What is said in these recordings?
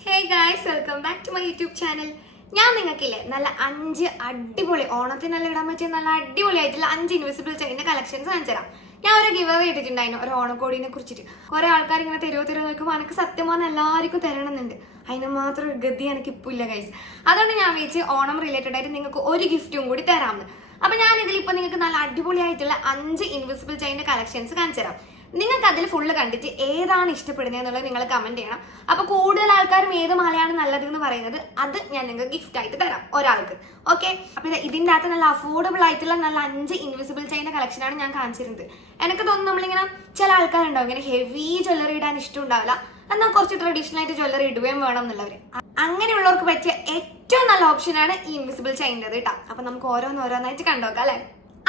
Hey guys welcome back to my YouTube channel ഞാൻ നിങ്ങൾക്കില്ലേ നല്ല അഞ്ച് അടിപൊളി ഓണത്തിനല്ല ഇടാൻ പറ്റിയ നല്ല അടിപൊളിയായിട്ടുള്ള അഞ്ച് ഇൻവിസിബിൾ ചെയിന്റെ കളക്ഷൻസ് കാണിച്ചു തരാം ഞാൻ ഒരു ഗിവ് അവേ ഇട്ടിട്ടുണ്ടായിരുന്നു ഒരു ഓണക്കോടിനെ കുറിച്ചിട്ട്. കുറെ ആൾക്കാർ ഇങ്ങനെ തെരുവ് തെരുവ് നോക്കുമ്പോൾ എനിക്ക് സത്യം പറഞ്ഞാൽ എല്ലാവർക്കും തരണമെന്നുണ്ട്. അതിന് മാത്രം ഒരു ഗതി എനിക്ക് ഇപ്പോൾ ഇല്ല ഗൈസ് അതുകൊണ്ട് ഞാൻ വിളിച്ച് ഓണം റിലേറ്റഡ് ആയിട്ട് നിങ്ങൾക്ക് ഒരു ഗിഫ്റ്റും കൂടി തരാമെന്ന് അപ്പൊ ഞാൻ ഇതിൽ ഇപ്പൊ നിങ്ങൾക്ക് നല്ല അടിപൊളിയായിട്ടുള്ള അഞ്ച് ഇൻവിസിബിൾ ചെയിന്റെ കളക്ഷൻസ് കാണിച്ചു തരാം നിങ്ങൾക്ക് അതിൽ ഫുള്ള് കണ്ടിട്ട് ഏതാണ് ഇഷ്ടപ്പെടുന്നത് എന്നുള്ളത് നിങ്ങൾ കമന്റ് ചെയ്യണം. അപ്പൊ കൂടുതൽ ആൾക്കാരും ഏത് മാലയാണ് നല്ലത് എന്ന് പറയുന്നത് അത് ഞാൻ നിങ്ങൾക്ക് ഗിഫ്റ്റ് ആയിട്ട് തരാം ഒരാൾക്ക്. ഓക്കെ അപ്പൊ ഇതിന്റെ അകത്ത് നല്ല അഫോർഡബിൾ ആയിട്ടുള്ള നല്ല അഞ്ച് ഇൻവിസിബിൾ ചെയ്യുന്ന കളക്ഷനാണ് ഞാൻ കാണിച്ചിരുന്നത്. എനിക്ക് തോന്നുന്നു നമ്മളിങ്ങനെ ചില ആൾക്കാരുണ്ടാവും ഇങ്ങനെ ഹെവി ജ്വല്ലറി ഇടാൻ ഇഷ്ടം ഉണ്ടാവില്ല. എന്നാൽ കുറച്ച് ട്രഡീഷണൽ ആയിട്ട് ജ്വല്ലറി ഇടുകയും വേണം എന്നുള്ളവർ അങ്ങനെയുള്ളവർക്ക് പറ്റിയ ഏറ്റവും നല്ല ഓപ്ഷനാണ് ഈ ഇൻവിസിബിൾ ചെയ്യേണ്ടത് കേട്ടോ അപ്പൊ നമുക്ക് ഓരോന്ന് ഓരോന്നായിട്ട് കണ്ടോക്കാം അല്ലേ?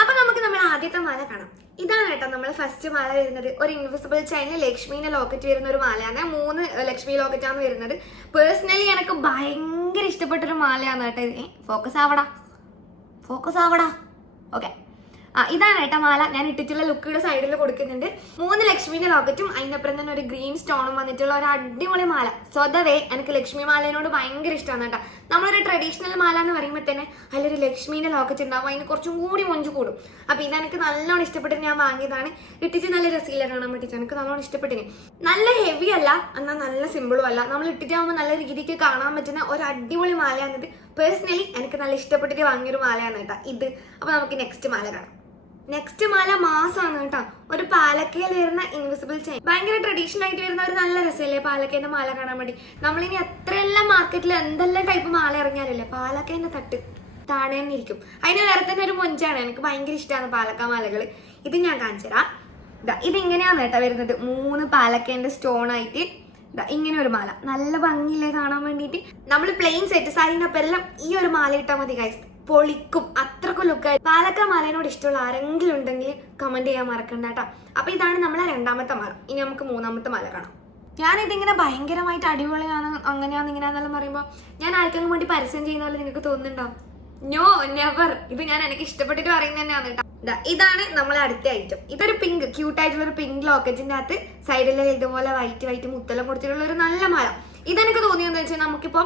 അപ്പൊ നമുക്ക് നമ്മൾ ആദ്യത്തെ മാല കാണാം. ഇതാണ് കേട്ടോ നമ്മൾ ഫസ്റ്റ് മാല വരുന്നത്. ഒരു ഇൻവിസിബിൾ ചൈനിൽ ലക്ഷ്മീനെ ലോക്കറ്റ് വരുന്ന ഒരു മാലയാണ്. മൂന്ന് ലക്ഷ്മി ലോക്കറ്റാണ് വരുന്നത്. പേഴ്സണലി എനിക്ക് ഭയങ്കര ഇഷ്ടപ്പെട്ടൊരു മാലയാണ് കേട്ടോ ഫോക്കസ് ആവടാ. ഫോക്കസ് ആവടാ. ഓക്കെ ആ ഇതാണ് കേട്ടോ മാല. ഞാൻ ഇട്ടിട്ടുള്ള ലുക്കിയുടെ സൈഡിൽ കൊടുക്കുന്നുണ്ട്. മൂന്ന് ലക്ഷ്മിന്റെ ലോക്കറ്റും അതിനപ്പുറം തന്നെ ഒരു ഗ്രീൻ സ്റ്റോണും വന്നിട്ടുള്ള ഒരു അടിപൊളി മാല. സ്വതവേ എനിക്ക് ലക്ഷ്മി മാലേനോട് ഭയങ്കര ഇഷ്ടമാണ് കേട്ടോ. നമ്മളൊരു ട്രഡീഷണൽ മാല എന്ന് പറയുമ്പോൾ തന്നെ അതിലൊരു ലക്ഷ്മീന്റെ ലോക്കറ്റ് ഉണ്ടാവും. അതിന് കുറച്ചും കൂടി മൊഞ്ച് കൂടും. അപ്പൊ ഇതെനിക്ക് നല്ലോണം ഇഷ്ടപ്പെട്ട് ഞാൻ വാങ്ങിയതാണ്. ഇട്ടിട്ട് നല്ല രസമില്ല കാണാൻ വേണ്ടിയിട്ട്. എനിക്ക് നല്ലോണം ഇഷ്ടപ്പെട്ടിന്. നല്ല ഹെവി അല്ല എന്നാൽ നല്ല സിമ്പിളും അല്ല. നമ്മൾ ഇട്ടിട്ടാകുമ്പോൾ നല്ല രീതിക്ക് കാണാൻ പറ്റുന്ന ഒരു അടിപൊളി മാലയാണിത്. പേഴ്സണലി എനിക്ക് നല്ല ഇഷ്ടപ്പെട്ടിട്ട് വാങ്ങിയൊരു മാലയാണ് കേട്ടോ ഇത്. അപ്പൊ നമുക്ക് നെക്സ്റ്റ് മാല കാണാം. നെക്സ്റ്റ് മാല മാസാണ് കേട്ടോ. ഒരു പാലക്കയിൽ വരുന്ന ഇൻവിസിബിൾ ചെയിൻ ഭയങ്കര ട്രഡീഷണൽ ആയിട്ട് വരുന്ന ഒരു നല്ല രസമല്ലേ പാലക്കേന്റെ മാല കാണാൻ വേണ്ടി? നമ്മളിനി എത്രയെല്ലാം മാർക്കറ്റിൽ എന്തെല്ലാം ടൈപ്പ് മാല ഇറങ്ങിയാലല്ലേ പാലക്കേന്റെ തട്ട് താഴെ ഇരിക്കും. അതിന് വേറെ തന്നെ ഒരു മൊഞ്ചാണ്. എനിക്ക് ഭയങ്കര ഇഷ്ടമാണ് പാലക്ക മാലകൾ ഇത് ഞാൻ കാണിച്ചു തരാം. ഇതിങ്ങനെയാണ് കേട്ടോ വരുന്നത്. മൂന്ന് പാലക്കേന്റെ സ്റ്റോൺ ആയിട്ട്. ഇങ്ങനെ ഒരു മാല. നല്ല ഭംഗിയില്ലേ കാണാൻ വേണ്ടിയിട്ട്? നമ്മൾ പ്ലെയിൻ സെറ്റ് സാരിനപ്പം എല്ലാം ഈ ഒരു മാല ഇട്ടാൽ മതി ഗൈസ് പൊളിക്കും. അത്രക്കും ലുക്കായി പാലക്കാട് മാലേനോട് ഇഷ്ടമുള്ള ആരെങ്കിലും ഉണ്ടെങ്കിൽ കമന്റ് ചെയ്യാൻ മറക്കണ്ട കേട്ടോ അപ്പൊ ഇതാണ് നമ്മളെ രണ്ടാമത്തെ മാല. ഇനി നമുക്ക് മൂന്നാമത്തെ മാല കാണാം. ഞാൻ ഇതിങ്ങനെ ഭയങ്കരമായിട്ട് അടിപൊളിയാണ്. അങ്ങനെയാന്ന് ഇങ്ങനെയാന്നെല്ലാം പറയുമ്പോൾ ഞാൻ ആർക്കെങ്കിലും വേണ്ടി പരസ്യം ചെയ്യുന്ന പോലെ നിങ്ങൾക്ക് തോന്നുന്നുണ്ടോ? നോ നെവർ ഇത് ഞാൻ എനിക്ക് ഇഷ്ടപ്പെട്ടിട്ട് പറയുന്നത് തന്നെയാണ് കേട്ടോ ഇതാണ് നമ്മളെ അടുത്ത ഐറ്റം ഇതൊരു പിങ്ക് ക്യൂട്ടായിട്ടുള്ള ഒരു പിങ്ക് ലോക്കറ്റിന്റെ അകത്ത് സൈഡിലെ ഇതുപോലെ വൈറ്റ് വൈറ്റ് മുത്തലം കൊടുത്തിട്ടുള്ള ഒരു നല്ല മാല. ഇതെനിക്ക് തോന്നിയെന്ന് വെച്ചാൽ നമുക്കിപ്പോൾ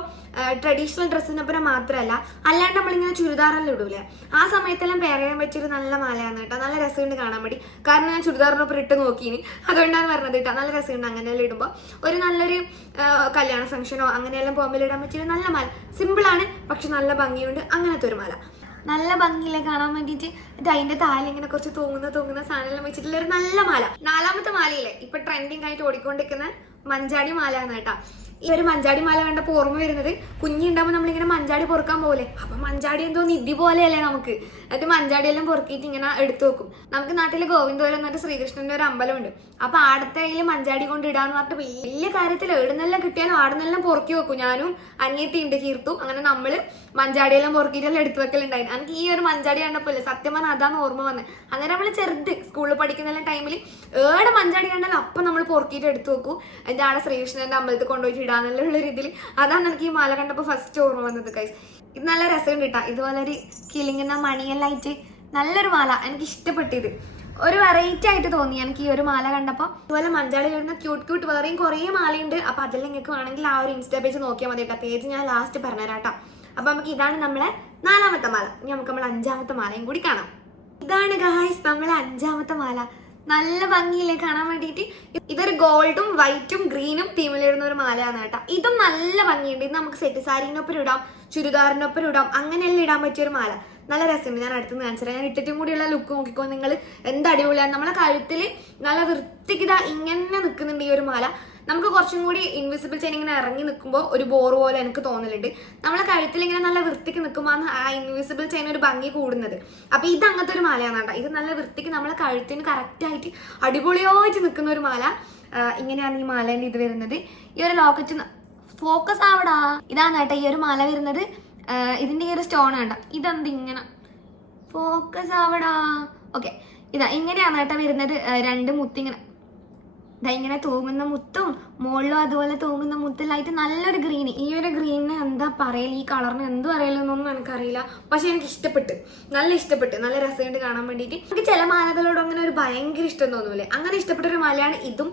ട്രഡീഷണൽ ഡ്രസ്സിനൊപ്പം മാത്രമല്ല അല്ലാണ്ട് നമ്മളിങ്ങനെ ചുരിദാറെല്ലാം ഇടൂലേ? ആ സമയത്തെല്ലാം പേരയാൻ പറ്റിയൊരു നല്ല മാലയാണ് കേട്ടോ. നല്ല രസമുണ്ട് കാണാൻ വേണ്ടി. കാരണം ഞാൻ ചുരിദാറിനൊപ്പം ഇട്ട് നോക്കിയിനി. അതുകൊണ്ടാണ് പറഞ്ഞത് കേട്ടോ. നല്ല രസമുണ്ട് അങ്ങനെയെല്ലാം ഇടുമ്പോൾ ഒരു നല്ലൊരു കല്യാണ ഫംഗ്ഷനോ അങ്ങനെയെല്ലാം പോകുമ്പോൾ ഇടാൻ പറ്റിയൊരു നല്ല മാല. സിമ്പിളാണ് പക്ഷെ നല്ല ഭംഗിയുണ്ട്. അങ്ങനത്തെ ഒരു മാല. നല്ല ഭംഗിയിലെ കാണാൻ വേണ്ടിയിട്ട്? അതിന്റെ താഴെ ഇങ്ങനെ കുറച്ച് തൂങ്ങുന്ന തൂങ്ങുന്ന സാധനം വെച്ചിട്ടുള്ള ഒരു നല്ല മാല. നാലാമത്തെ മാലയില്ലേ? ഇപ്പൊ ട്രെൻഡിങ് ആയിട്ട് ഓടിക്കൊണ്ടിരിക്കുന്ന മഞ്ചാടി മാലയാണ് കേട്ടാ. ഈ ഒരു മഞ്ചാടി മാല കണ്ടപ്പോൾ ഓർമ്മ വരുന്നത്. കുഞ്ഞുണ്ടാകുമ്പോൾ നമ്മളിങ്ങനെ മഞ്ചാടി പൊറുക്കാൻ പോലെ. അപ്പൊ മഞ്ചാടി എന്തോ നിധി പോലെയല്ലേ നമുക്ക്. എന്നിട്ട് മഞ്ചാടി എല്ലാം പൊറുക്കിയിട്ട് ഇങ്ങനെ എടുത്തു വെക്കും. നമുക്ക് നാട്ടിൽ ഗോവിന്ദപുരം എന്നിട്ട് ശ്രീകൃഷ്ണന്റെ ഒരു അമ്പലമുണ്ട്. അപ്പൊ ആടത്തെ കയ്യിൽ മഞ്ചാടി കൊണ്ട് ഇടാന്ന് പറഞ്ഞിട്ട് വലിയ കാര്യത്തിൽ എവിടുന്നെല്ലാം കിട്ടിയാലും ആടുന്നെല്ലാം പൊറുക്കി വെക്കും. ഞാനും അനിയത്തി ഉണ്ട് കീർത്തു. അങ്ങനെ നമ്മൾ മഞ്ചാടിയെല്ലാം പൊറുക്കിയിട്ടെല്ലാം എടുത്തു വെക്കലുണ്ടായി എനിക്ക് ഈ ഒരു മഞ്ചാടി കണ്ടപ്പോൾ സത്യം പറഞ്ഞാൽ അതാണ് ഓർമ്മ വന്നത് അങ്ങനെ നമ്മൾ ചെറുത് സ്കൂളിൽ പഠിക്കുന്ന ടൈമിൽ ഏടെ മഞ്ചാടി കണ്ടാലും അപ്പം നമ്മൾ പൊറുക്കിയിട്ട് എടുത്തു വെക്കും. എന്റെ ആടെ ശ്രീകൃഷ്ണന്റെ അമ്പലത്തിൽ കൊണ്ടുപോയിട്ട് ഇടാന്നുള്ള രീതിയിൽ അതാണ് എനിക്ക് ഈ മാല കണ്ടപ്പോൾ ഫസ്റ്റ് ഓർമ്മ വന്നത് കൈസ് ഇത് നല്ല രസമുണ്ട് കേട്ടോ ഇതുപോലെ ഒരു കിളിങ്ങുന്ന മണിയെല്ലാം ആയിട്ട് നല്ലൊരു മാല എനിക്ക് ഇഷ്ടപ്പെട്ടിത്. ഒരു വെറൈറ്റി ആയിട്ട് തോന്നി എനിക്ക് ഈ ഒരു മാല കണ്ടപ്പോൾ ഇതുപോലെ മഞ്ചാടി വരുന്ന ക്യൂട്ട് ക്യൂട്ട് വേറെയും കുറേ മാലയുണ്ട്. അപ്പൊ അതിൽ നിങ്ങൾക്ക് വേണമെങ്കിൽ ആ ഒരു ഇൻസ്റ്റാ പേജ് നോക്കിയാൽ മതി കേട്ടോ പേജ് ഞാൻ ലാസ്റ്റ് പറഞ്ഞുതരാം കേട്ടോ അപ്പൊ നമുക്ക് ഇതാണ് നമ്മളെ നാലാമത്തെ മാല. ഇനി നമുക്ക് നമ്മൾ അഞ്ചാമത്തെ മാലയും കൂടി കാണാം. ഇതാണ് ഗായ്സ് നമ്മളെ അഞ്ചാമത്തെ മാല. നല്ല ഭംഗിയില്ലേ കാണാൻ വേണ്ടിയിട്ട്? ഇതൊരു ഗോൾഡും വൈറ്റും ഗ്രീനും തീമിലിടുന്ന ഒരു മാലയാണ് കേട്ടോ. ഇതും നല്ല ഭംഗിയുണ്ട്. ഇത് നമുക്ക് സെറ്റ് സാരീനൊപ്പം ഇടാം ചുരിദാറിനൊപ്പം ഇടാം അങ്ങനെയെല്ലാം ഇടാൻ പറ്റിയ ഒരു മാല. നല്ല രസമുണ്ട്. ഞാൻ അടുത്ത് കാണിച്ചത് ഞാൻ ഇട്ടിട്ടും കൂടിയുള്ള ലുക്ക് നോക്കിക്കോ. നിങ്ങൾ എന്ത് അടിപൊളിയാണ്. നമ്മളെ കഴുത്തിൽ നല്ല വൃത്തിക്ക് ഇതാ ഇങ്ങനെ നിൽക്കുന്നുണ്ട് ഈ ഒരു മാല. നമുക്ക് കുറച്ചും കൂടി ഇൻവിസിബിൾ ചെയിൻ ഇങ്ങനെ ഇറങ്ങി നിൽക്കുമ്പോൾ ഒരു ബോർ പോലെ എനിക്ക് തോന്നലുണ്ട്. നമ്മളെ കഴുത്തിൽ ഇങ്ങനെ നല്ല വൃത്തിക്ക് നിൽക്കുമ്പോൾ ആ ഇൻവിസിബിൾ ചെയിൻ ഒരു ഭംഗി കൂടുന്നത്. അപ്പോൾ ഇത് അങ്ങനത്തെ ഒരു മാലയാണ് കേട്ടോ. ഇത് നല്ല വൃത്തിക്ക് നമ്മളെ കഴുത്തിന് കറക്റ്റായിട്ട് അടിപൊളിയായിട്ട് നിൽക്കുന്ന ഒരു മാല. ഇങ്ങനെയാണ് ഈ മാലേന്റെ ഇത് വരുന്നത്. ഈ ഒരു ലോക്കറ്റ് ഫോക്കസ് ആവടാ. ഇതാണ് കേട്ടോ ഈ ഒരു മാല വരുന്നത്. ഇതിന്റെ ഈ ഒരു സ്റ്റോൺ ആണ് ഇതെന്ത് ഇങ്ങനെ? ഫോക്കസ് ആവടാ. ഓക്കെ ഇതാ ഇങ്ങനെയാണ് കേട്ടോ വരുന്നത്. രണ്ട് മുത്തിങ്ങനെ ഇങ്ങനെ തൂങ്ങുന്ന മുത്തും മുകളിലും അതുപോലെ തൂങ്ങുന്ന മുത്തിലായിട്ട് നല്ലൊരു ഗ്രീൻ ഈ ഒരു ഗ്രീനിന് എന്താ പറയൽ? ഈ കളറിന് എന്ത് പറയലെന്നൊന്നും എനിക്കറിയില്ല. പക്ഷെ എനിക്ക് ഇഷ്ടപ്പെട്ട്. നല്ല ഇഷ്ടപ്പെട്ട്. നല്ല രസമായിട്ട് കാണാൻ വേണ്ടിയിട്ട് എനിക്ക് ചില മാലകളോട് അങ്ങനെ ഒരു ഭയങ്കര ഇഷ്ടം തോന്നൂലേ. അങ്ങനെ ഇഷ്ടപ്പെട്ട ഒരു മാലയാണ് ഇതും.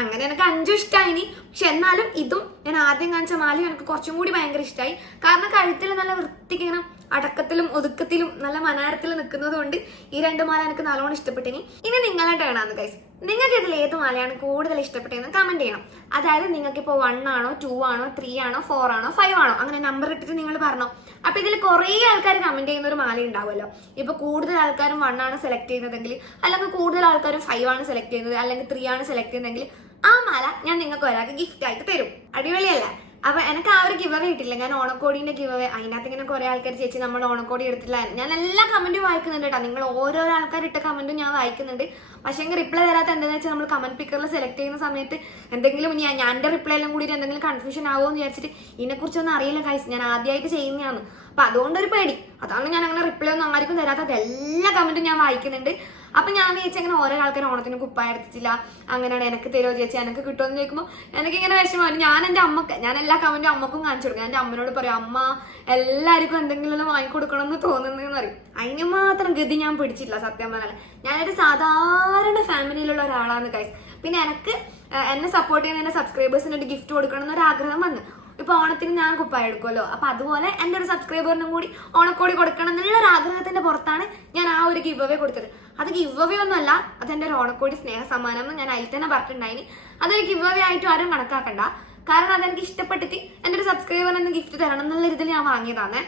അങ്ങനെ എനിക്ക് അഞ്ചും ഇഷ്ടമായി പക്ഷെ എന്നാലും ഇതും ഞാൻ ആദ്യം കാണിച്ച മാല എനിക്ക് കുറച്ചും കൂടി ഭയങ്കര ഇഷ്ടമായി കാരണം കഴുത്തിൽ നല്ല വൃത്തിക്ക് ഇങ്ങനെ അടക്കത്തിലും ഒതുക്കത്തിലും നല്ല മനാരത്തിൽ നിൽക്കുന്നത് കൊണ്ട് ഈ രണ്ട് മാല എനിക്ക് നല്ലോണം ഇഷ്ടപ്പെട്ടിനി ഇനി. നിങ്ങളുടെ ടേണാന്ന് കൈസ് നിങ്ങൾക്ക് ഇതിൽ ഏത് മാലയാണ് കൂടുതൽ ഇഷ്ടപ്പെട്ടതെന്ന് കമന്റ് ചെയ്യണം. അതായത് നിങ്ങൾക്ക് ഇപ്പോൾ വൺ ആണോ ടു ആണോ ത്രീ ആണോ ഫോർ ആണോ ഫൈവ് ആണോ അങ്ങനെ നമ്പർ ഇട്ടിട്ട് നിങ്ങൾ പറഞ്ഞോ. അപ്പൊ ഇതിൽ കുറേ ആൾക്കാർ കമന്റ് ചെയ്യുന്ന ഒരു മാല ഉണ്ടാവുമല്ലോ. ഇപ്പൊ കൂടുതൽ ആൾക്കാരും വൺ ആണ് സെലക്ട് ചെയ്യുന്നതെങ്കിൽ അല്ലെങ്കിൽ കൂടുതൽ ആൾക്കാരും ഫൈവ് ആണ് സെലക്ട് ചെയ്യുന്നത് അല്ലെങ്കിൽ ത്രീ ആണ് സെലക്ട് ചെയ്യുന്നതെങ്കിൽ ആ മാല ഞാൻ നിങ്ങൾക്ക് ഒരാൾക്ക് ഗിഫ്റ്റ് ആയിട്ട് തരും. അടിപൊളിയല്ല? അപ്പൊ എനിക്ക് ആ ഒരു ഗിവ് കിട്ടില്ല ഞാൻ ഓണക്കോടിന്റെ ഗിവ് അതിനകത്ത് ഇങ്ങനെ കുറെ ആൾക്കാർ ചേച്ചി നമ്മൾ ഓണക്കോടി എടുത്തില്ല ഞാൻ എല്ലാ കമന്റും വായിക്കുന്നുണ്ട് കേട്ടോ നിങ്ങൾ ഓരോരോ ആൾക്കാർ ഇട്ട കമന്റും ഞാൻ വായിക്കുന്നുണ്ട്. പക്ഷെ എങ്കിൽ റിപ്ലൈ തരാത്ത എന്താണെന്ന് വെച്ചാൽ നമ്മൾ കമന്റ് പിക്കറിൽ സെലക്ട് ചെയ്യുന്ന സമയത്ത് എന്തെങ്കിലും ഞാൻ ഞാൻ എന്റെ റിപ്ലൈ എല്ലാം കൂടി എന്തെങ്കിലും കൺഫ്യൂഷൻ ആവുമോ എന്ന് വിചാരിച്ചിട്ട് ഇതിനെക്കുറിച്ചൊന്നും അറിയില്ല ഗൈസ് ഞാൻ ആദ്യമായിട്ട് ചെയ്യുന്നതാണ്. അപ്പൊ അതുകൊണ്ടൊരു പേടി. അതാണ് ഞാൻ അങ്ങനെ റിപ്ലൈ ഒന്നും ആർക്കും തരാത്തത്. എല്ലാ കമന്റും ഞാൻ വായിക്കുന്നുണ്ട്. അപ്പൊ ഞാൻ വിചാരിച്ചു അങ്ങനെ ഓരോ ആൾക്കാർ ഓണത്തിന് കുപ്പായ എടുത്തിട്ടില്ല. അങ്ങനെയാണ് എനിക്ക് തരുമോ ചേച്ചി? എനിക്ക് കിട്ടുമെന്ന് ചോദിക്കുമ്പോൾ എനിക്ക് ഇങ്ങനെ വിഷമം. ഞാൻ എന്റെ അമ്മയ്ക്ക് ഞാൻ എല്ലാ കമന്റും അമ്മക്കും കാണിച്ചു കൊടുക്കും. എന്റെ അമ്മനോട് പറയും അമ്മ എല്ലാവർക്കും എന്തെങ്കിലും വാങ്ങിക്കൊടുക്കണം എന്ന് തോന്നുന്നതെന്ന് പറയും. അതിന് മാത്രം ഗതി ഞാൻ പിടിച്ചില്ല സത്യം പറഞ്ഞാൽ ഞാനൊരു സാധാരണ ഫാമിലിയിലുള്ള ഒരാളാണ് കൈസ് പിന്നെ എനിക്ക് എന്നെ സപ്പോർട്ട് ചെയ്യുന്ന സബ്സ്ക്രൈബേഴ്സിന് ഒരു ഗിഫ്റ്റ് കൊടുക്കണം എന്നൊരു ആഗ്രഹം വന്നു. ഇപ്പൊ ഓണത്തിന് ഞാൻ കുപ്പായ എടുക്കുമല്ലോ. അപ്പൊ അതുപോലെ എന്റെ ഒരു സബ്സ്ക്രൈബറിനും കൂടി ഓണക്കോടി കൊടുക്കണം എന്നുള്ള ഒരു ആഗ്രഹത്തിന്റെ പുറത്താണ് ഞാൻ ആ ഒരു ഗിവ് അവേ കൊടുത്തത്. അത് ഗിവ് അവേ ഒന്നുമല്ല അതെന്റെ ഒരു ഓണക്കോടി സ്നേഹ സമ്മാനം എന്ന് ഞാൻ അതിൽ തന്നെ പറഞ്ഞിട്ടുണ്ടായിന്. അതൊരു ഗിവ് അവേ ആയിട്ട് ആരും കണക്കാക്കണ്ട. കാരണം അതെനിക്ക് ഇഷ്ടപ്പെട്ടിട്ട് എന്റെ ഒരു സബ്സ്ക്രൈബറിന് ഗിഫ്റ്റ് തരണം എന്നുള്ള ഇതിൽ ഞാൻ വാങ്ങിയതാണ്.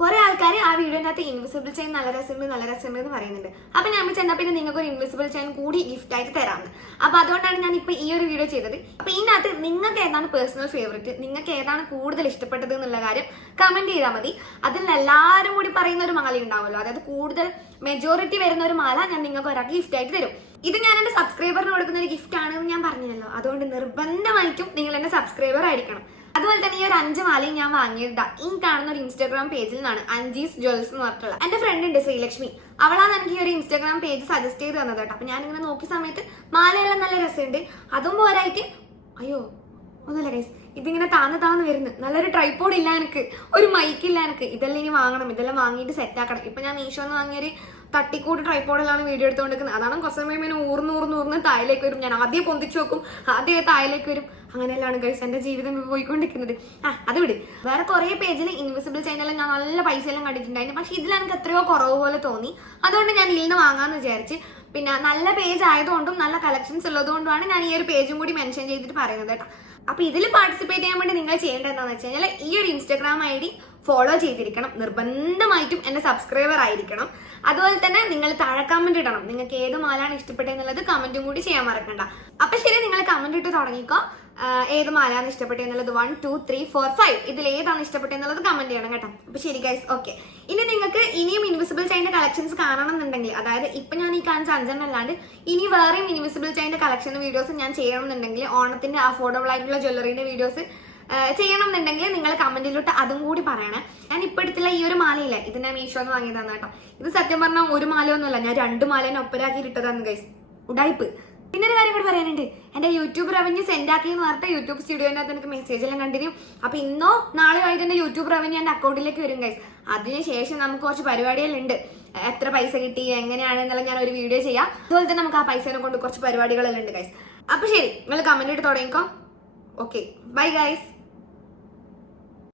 കുറെ ആൾക്കാർ ആ വീഡിയോനകത്ത് ഇൻവിസിബിൾ ചെയിൻ നല്ല രസമുണ്ട് നല്ല രസമുണ്ട് എന്ന് പറയുന്നുണ്ട്. അപ്പൊ ഞാൻ ചെന്നാൽ പിന്നെ നിങ്ങൾക്ക് ഒരു ഇൻവിസിബിൾ ചെയിൻ കൂടി ഗിഫ്റ്റ് ആയിട്ട് തരാമെന്ന്. അപ്പൊ അതുകൊണ്ടാണ് ഞാൻ ഇപ്പൊ ഈ ഒരു വീഡിയോ ചെയ്തത്. അപ്പൊ ഇതിനകത്ത് നിങ്ങൾക്ക് ഏതാണ് പേഴ്സണൽ ഫേവറേറ്റ് നിങ്ങൾക്ക് ഏതാണ് കൂടുതൽ ഇഷ്ടപ്പെട്ടത് എന്നുള്ള കാര്യം കമന്റ് ചെയ്താൽ മതി. അതിൽ എല്ലാവരും കൂടി പറയുന്ന ഒരു മാല ഉണ്ടാവുമല്ലോ. അതായത് കൂടുതൽ മെജോറിറ്റി വരുന്ന ഒരു മാല ഞാൻ നിങ്ങൾക്ക് ഒരാൾക്ക് ഗിഫ്റ്റ് ആയിട്ട് തരും. ഇത് ഞാൻ എന്റെ സബ്സ്ക്രൈബറിന് കൊടുക്കുന്ന ഒരു ഗിഫ്റ്റ് ആണെന്ന് ഞാൻ പറഞ്ഞല്ലോ അതുകൊണ്ട് നിർബന്ധമായിട്ടും നിങ്ങൾ എന്റെ സബ്സ്ക്രൈബർ ആയിരിക്കണം. അതുപോലെ തന്നെ ഈ ഒരു അഞ്ച് മാലയും ഞാൻ വാങ്ങിയത് ഈ കാണുന്ന ഒരു ഇൻസ്റ്റാഗ്രാം പേജിൽ നിന്നാണ് അഞ്ചീസ് ജ്വൽസ് എന്ന് പറഞ്ഞിട്ടുള്ള. എന്റെ ഫ്രണ്ട് ഉണ്ട് ശ്രീലക്ഷ്മി. അവളാണ് എനിക്ക് ഈ ഒരു ഇൻസ്റ്റാഗ്രാം പേജ് സജസ്റ്റ് ചെയ്ത് തന്നത് കേട്ടോ. അപ്പൊ ഞാനിങ്ങനെ നോക്കിയ സമയത്ത് മാലയെല്ലാം നല്ല രസമുണ്ട്. അതും പോരായിട്ട് അയ്യോ ഒന്നല്ല ഗൈസ് ഇതിങ്ങനെ താന്ന് താന്ന് വരുന്നു. നല്ലൊരു ട്രൈപോഡ് ഇല്ല എനിക്ക്. ഒരു മൈക്ക് ഇല്ല എനിക്ക്. ഇതെല്ലാം ഇനി വാങ്ങണം. ഇതെല്ലാം വാങ്ങിയിട്ട് സെറ്റ് ആക്കണം. ഇപ്പൊ ഞാൻ മീഷോന്ന് വാങ്ങിയൊരു തട്ടിക്കൂട്ട് ട്രൈപ്പോഡിലാണ് വീഡിയോ എടുത്തുകൊണ്ടിരിക്കുന്നത്. അതാണ് കുറച്ച് സമയം ഇങ്ങനെ ഊർന്ന് ഊർന്ന് ഊർന്ന് താഴേക്ക് വരും. ഞാൻ ആദ്യം പൊന്തിച്ചു നോക്കും. ആദ്യം താഴേക്ക് വരും. അങ്ങനെയല്ലാണ് ഗൈസ് എന്റെ ജീവിതം പോയിക്കൊണ്ടിരിക്കുന്നത്. ആ അത് വിട്. വേറെ കുറേ പേജിൽ ഇൻവിസിബിൾ ചൈനലെല്ലാം ഞാൻ നല്ല പൈസ എല്ലാം കണ്ടിട്ടുണ്ടായിരുന്നു. പക്ഷെ ഇതിൽ എനിക്ക് എത്രയോ കുറവ് പോലെ തോന്നി. അതുകൊണ്ട് ഞാൻ ഇതിൽ നിന്ന് വാങ്ങാമെന്ന് വിചാരിച്ച് പിന്നെ നല്ല പേജ് ആയതുകൊണ്ടും നല്ല കളക്ഷൻസ് ഉള്ളതുകൊണ്ടുമാണ് ഞാൻ ഈ ഒരു പേജും കൂടി മെൻഷൻ ചെയ്തിട്ട് പറയുന്നത് കേട്ടോ. അപ്പൊ ഇതിൽ പാർട്ടിസിപ്പേറ്റ് ചെയ്യാൻ വേണ്ടി നിങ്ങൾ ചെയ്യേണ്ടത് എന്താണെന്ന് വെച്ച് കഴിഞ്ഞാൽ ഈ ഒരു ഇൻസ്റ്റാഗ്രാം ഐ ഡി ഫോളോ ചെയ്തിരിക്കണം. നിർബന്ധമായിട്ടും എന്റെ സബ്സ്ക്രൈബർ ആയിരിക്കണം. അതുപോലെ തന്നെ നിങ്ങൾ താഴെ കമന്റ് ഇടണം. നിങ്ങൾക്ക് ഏത് മാലാണ് ഇഷ്ടപ്പെട്ടതെന്നുള്ളത് കമന്റും കൂടി ചെയ്യാൻ മറക്കണ്ട. അപ്പൊ ശരി നിങ്ങൾ കമന്റ് ഇട്ട് തുടങ്ങിക്കോ. ഏത് മാലാണ് ഇഷ്ടപ്പെട്ടതെന്നുള്ളത് one two three four five ഇതിൽ ഏതാണ് ഇഷ്ടപ്പെട്ടതെന്നുള്ളത് കമന്റ് ചെയ്യണം കേട്ടോ. അപ്പൊ ശരി ഗൈസ് ഓക്കെ ഇനി നിങ്ങൾക്ക് ഇനിയും ഇൻവിസിബിൾ ചൈന്റെ കളക്ഷൻസ് കാണണം എന്നുണ്ടെങ്കിൽ അതായത് ഇപ്പൊ ഞാൻ ഈ കാണിച്ച അഞ്ചെണ്ണം അല്ലാണ്ട് ഇനി വേറെയും ഇൻവിസിബിൾ ചൈന്റെ കളക്ഷൻ വീഡിയോസ് ഞാൻ ചെയ്യണം എന്നുണ്ടെങ്കിൽ ഓണത്തിന്റെ അഫോർഡബിൾ ആയിട്ടുള്ള ജ്വല്ലറിന്റെ വീഡിയോസ് ചെയ്യണം എന്നുണ്ടെങ്കിൽ നിങ്ങൾ കമന്റിലോട്ട് അതും കൂടി പറയണേ. ഞാൻ ഇപ്പൊ എടുത്തുള്ള ഈ ഒരു മാലയില്ല ഇത് ഞാൻ മീഷോന്ന് വാങ്ങിയതാണ് കേട്ടോ. ഇത് സത്യം പറഞ്ഞാൽ ഒരു മാലയൊന്നുമല്ല ഞാൻ രണ്ട് മാലേനെ ഒപ്പരാക്കി ഇട്ടതാണ് ഗൈസ് ഉടായിപ്പ് പിന്നെ ഒരു കാര്യം കൂടി പറയാനുണ്ട്. എന്റെ യൂട്യൂബ് റവന്യൂ സെൻഡ് ആക്കി എന്ന് പറഞ്ഞിട്ട് യൂട്യൂബ് സ്റ്റുഡിയോനകത്ത് എനിക്ക് മെസ്സേജ് എല്ലാം കണ്ടിന്യൂ അപ്പൊ ഇന്നോ നാളെയോ ആയിട്ട് എന്റെ യൂട്യൂബ് റവന്യൂ എന്റെ അക്കൗണ്ടിലേക്ക് വരും ഗൈസ് അതിനുശേഷം നമുക്ക് കുറച്ച് പരിപാടികളുണ്ട് എത്ര പൈസ കിട്ടി എങ്ങനെയാണ് എന്നുള്ള ഞാൻ ഒരു വീഡിയോ ചെയ്യാം. അതുപോലെ തന്നെ നമുക്ക് ആ പൈസനെ കൊണ്ട് കുറച്ച് പരിപാടികളെല്ലാം ഉണ്ട് ഗൈസ് അപ്പൊ ശരി നിങ്ങൾ കമന്റ് ഇട്ട് തുടങ്ങിക്കോ. Okay bye guys